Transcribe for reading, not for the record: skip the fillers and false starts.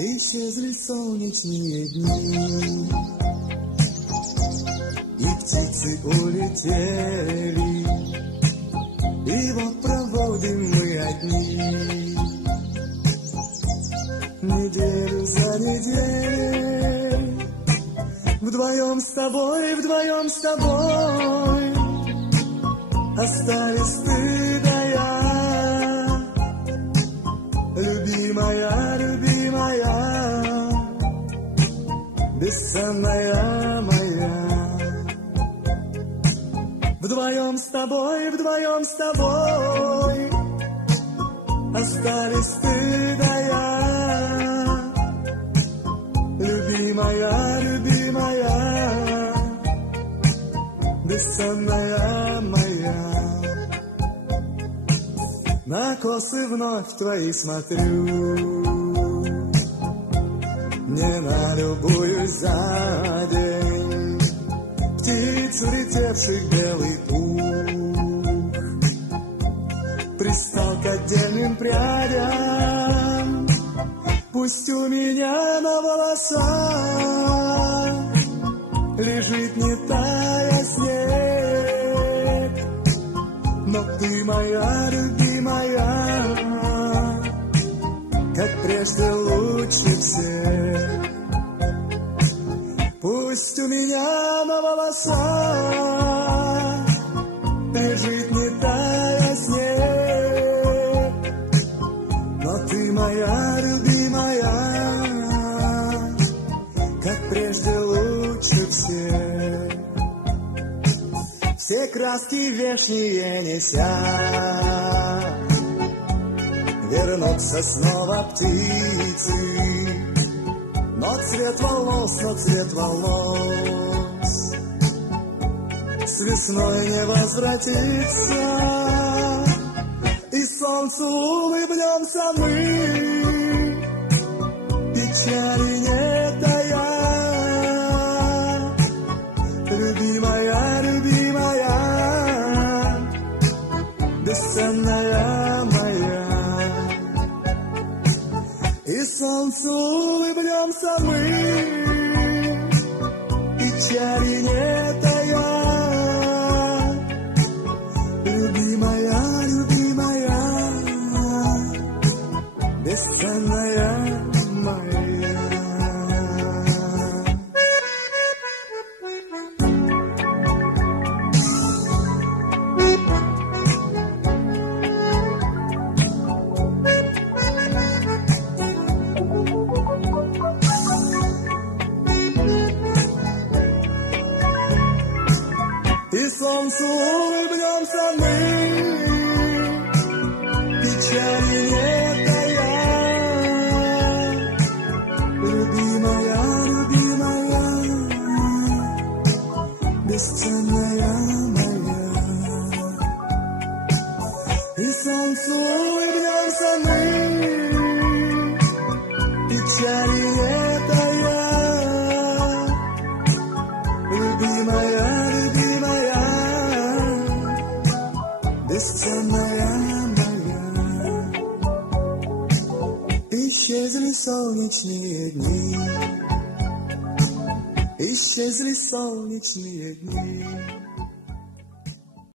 Исчезли солнечные дни, и птицы улетели, и вот проводим мы одни неделю за неделей. Вдвоем с тобой остались ты да я, любимая, любимая, бесценная моя. Вдвоем с тобой остались ты да я, любимая, любимая, бесценная моя. На косы вновь твои смотрю, не налюбуюсь за день птиц, улетевших в белый пух. Пристал к отдельным прядям, пусть у меня на волосах лежит, не тая, снег, но ты моя любимая, как прежде лучше всех. Пусть у меня на волосах лежит, не тая, снег, но ты моя любимая, как прежде лучше всех. Все краски вешние неся, вернутся снова птицы, но цвет волос с весной не возвратится, и солнцу улыбнемся мы, печали не тая, любимая, любимая, бесценная моя. И солнцу улыбнемся мы, печали не тая, любимая, любимая, бесценная моя. И солнцу улыбнемся мы, печали не тая, любимая, любимая, бесценная моя. И солнцу улыбнемся мы, печали не тая, любимая, любимая, бесценная моя. Исчезли солнечные дни, исчезли солнечные дни.